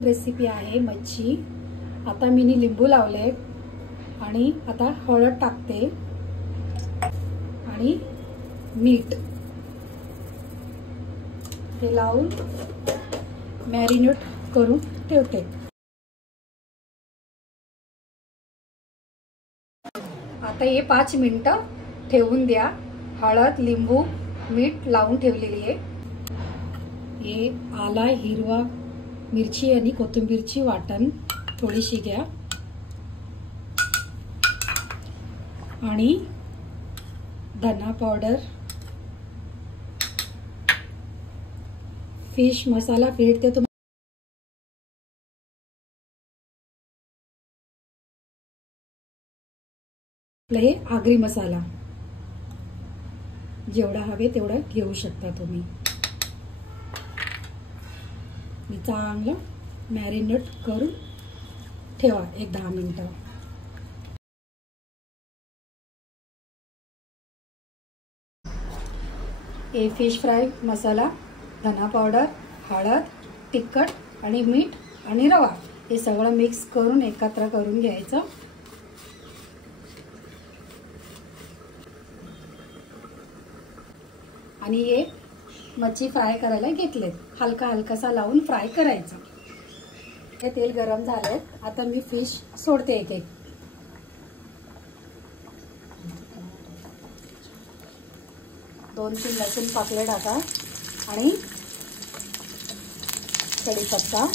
Recipe आहे मच्छी। आता मी लिंबू लावले आणि आता हळद टाकते आणि मीठ हे लावून मॅरिनेट करून ठेवते। आता हे 5 मिनिटं ठेवून द्या। हळद लिंबू मीठ लावून ठेवलेली आहे। हे आला हिरवा मिरची आणि कोथिंबीरची वाटण थोडीशी घ्या आणि धना पावडर, फिश मसाला भेटते हे आगरी मसाला जेवढा हवे तेवढा घेऊ शकता तुम्ही। मी चांगलं मॅरिनेट करून ठेवा 10 मिनिटं। हे फिश फ्राय मसाला, धना पावडर, हळद, तिखट आणि मीठ आणि रवा हे सगळं मिक्स करून एकत्र करून घ्यायचं। आणि हे मच्छी फ्राय करायला घेतले, हलका हलकासा लावून फ्राय करायचं। हे तेल गरम झाले, आता मी फिश सोडते एक एक। दोन 3 लसूण पाकळे टाका आणि कढीपत्ता